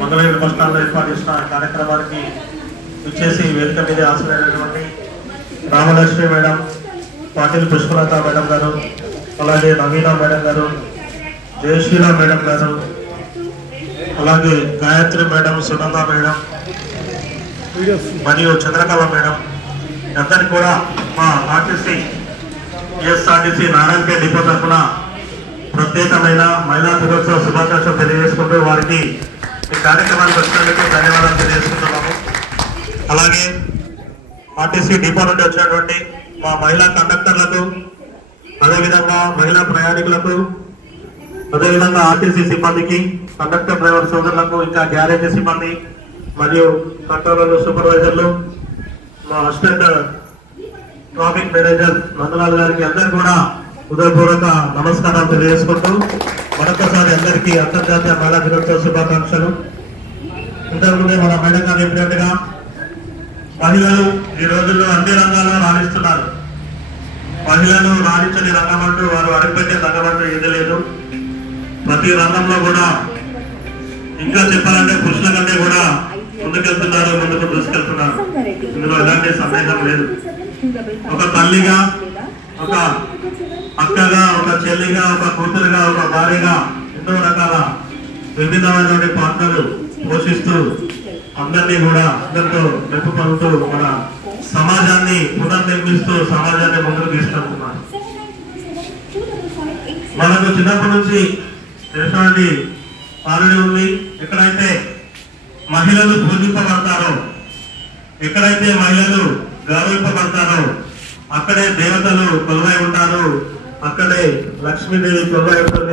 Mangalagiri bus స్టాండ్లో ఏర్పాటు చేసిన కార్యక్రమానికి ఇచ్చేసి వేదిక మీద హాజరైనటువంటి రామలక్ష్మి మేడం, పాటిల్ పుష్పలత మేడం గారు, అలాగే నవీన మేడం గారు, జయశీల మేడం గారు, అలాగే గాయత్రి మేడం, సునంద మేడం మరియు చంద్రకళ మేడం అందరికీ కూడా మా ఏఎస్ఆర్టీసీ నారాయణపేట డిపో తరఫున ప్రత్యేకమైన మహిళా దినోత్సవ శుభాకాంక్షలు తెలియజేసుకుంటూ వారికి ఈ కార్యక్రమానికి వచ్చినందుకు ధన్యవాదాలు తెలియజేసుకుంటున్నాము. అలాగే ఆర్టీసీ డిపో నుండి వచ్చినటువంటి మా మహిళా కండక్టర్లకు, అదేవిధంగా మహిళా ప్రయాణికులకు, అదేవిధంగా ఆర్టీసీ సిబ్బందికి, కండక్టర్ డ్రైవర్ సోదరులకు, ఇంకా గ్యారేజీ సిబ్బంది మరియు కంట్రోలర్లు, సూపర్వైజర్లు, మా అసిస్టెంట్ ట్రాఫిక్ మేనేజర్ నందలాల్ గారికి అందరికీ కూడా హృదయపూర్వక నమస్కారాలు తెలియజేసుకుంటూ మరొకసారి అందరికీ అంతర్జాతీయ మహిళా దినోత్సవ శుభాకాంక్షలు. ఇంతకుముందే మన మేడం గారు చెప్పినట్టుగా మహిళలు ఈ రోజుల్లో అన్ని రంగాల్లో రాణిస్తున్నారు. మహిళలు రాణించని రంగం అంటూ, వారు అడుగుపెట్టే రంగం అంటూ ఏది లేదు. ప్రతి రంగంలో కూడా ఇంకా చెప్పాలంటే పురుషుల కంటే కూడా ముందుకెళ్తున్నారు, ముందుకు దూసుకెళ్తున్నారు. ఇందులో ఎలాంటి సందేహం లేదు. ఒక తల్లిగా, ఒక అక్కగా, ఒక చెల్లిగా, ఒక కూతురుగా, ఒక భార్యగా ఎన్నో రకాల వివిధమైనటువంటి పాత్రలు పోషిస్తూ అందరినీ కూడా అందరితో మెప్పుకొంటూ మన సమాజాన్ని పునర్నిర్మిస్తూ సమాజాన్ని ముందుకు తీసుకెళ్తున్నారు. మనకు చిన్నప్పటి నుంచి ఎటువంటి ఆల్రెడీ ఉంది. ఎక్కడైతే మహిళలు పూజింపబడతారో, ఎక్కడైతే మహిళలు గౌరవింపబడతారో అక్కడే దేవతలు కొలువై ఉంటారు, అక్కడే లక్ష్మీదేవి కొలువై ఉంటుంది.